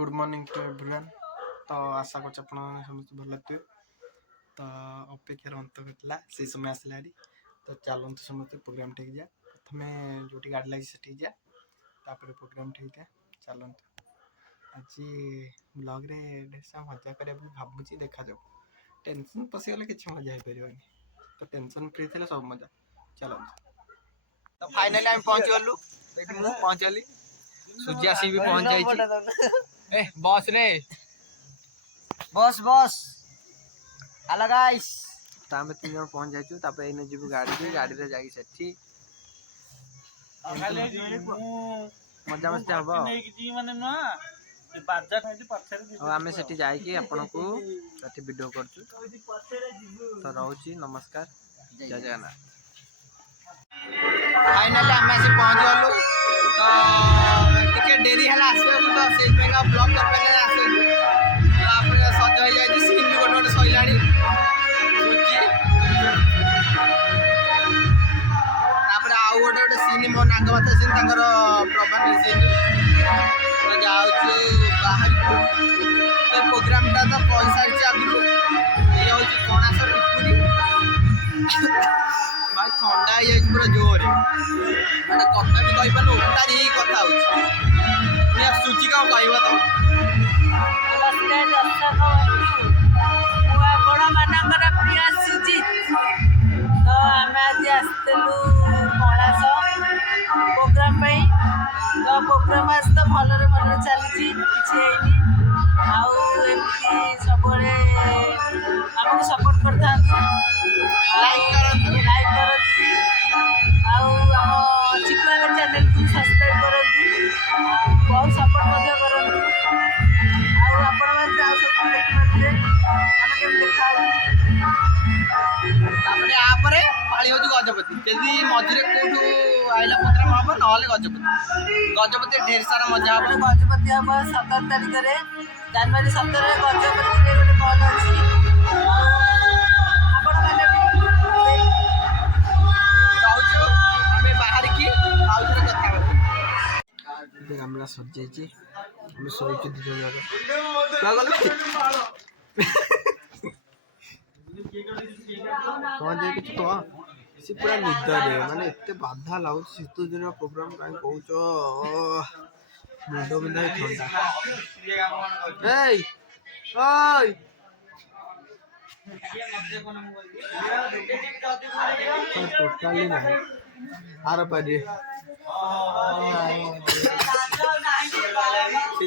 Good morning to everyone. तो आशा कर समस्त भल थे। तो अपेक्षार अंत घटला से समय आसला तो चलते समस्त प्रोग्राम ठीक जा प्रथम जो गाड़ी लगी से जा प्रोग्राम ठीक है चलते आज ब्लॉग रे मजा कर भावुँ देखा जाऊ टेंशन पशिगले कि मजा हो पार तो टेंशन फ्री थे सब मजा चलते। तो फाइनली हम पहुंच गलु पहुंच गली सूर्य आसी भी पहुंच जाए बस रे बस बस हेलो गाइस तो आम 3 जन पहुंच जाइए एने जीव गाड़ी गाड़ी रे जाई सेठी मजा मस्ती हम आम से जाकि आपण को वीडियो करछु तो रहूची नमस्कार जय जगन्नाथ। फाइनली आम आसी पहुंच गलु तो टिके डेरी है आसवा तो से ब्लॉग कर पे आस सज हो जाए सीन भी गोटे गोटे सैला आउ गोटे गोटे सीन मो नाग माथा सीन प्रभात सीन जाऊँ बाहर प्रोग्रामटा तो कही सारी आगु ये हूँ कणासर टुकुरी भाई ठंडा हो जाए पूरा जोर मैंने कथा भी कही पार उतारी ही कथा हो सूची कौन कह तुम प्रिय सुजित तो आम आज आसलु कणास प्रोग्राम तो प्रोग्राम आज तो भलरे भलरे चली किसी आमती सब आमको सपोर्ट करता लाइक करूँ आम चिकुआ चैनल को सब्सक्राइब करूँ बहुत सपोर्ट करूँ आपण मैंने देखिए देखा पाली हूँ गजपति जदि मझे कौटू आईला प्रोग्राम हम ना गजपति गजपति ढेर सारा मजा हम गजपति हम 17 तारिख जनवरी 17 गजपति गोटे बल अच्छी बाहर की कथा सजाई शोचु दी जन सी पूरा निदरे माने एते बाधा लागु शीत दिन प्रोग्राम कहीं कौच मुंड बिंधा ठंडा टोटाली ना आर पारे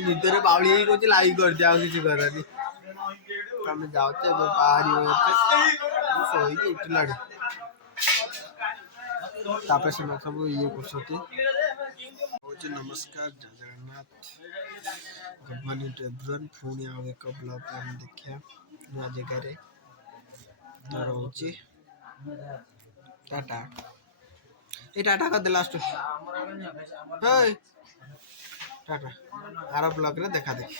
निदरे बावली कौच लाइक कर दिया किसी करानी आम जाऊे बाहर शोक उठला सब ये कर नमस्कार जय Jagannath good morning to everyone पुणी आउ एक ब्लॉग हम देखा नया जगह तो रोचे टाटा ये टाटा कर दे लास्ट टाटा आर ब्लॉग रे देखा देखी।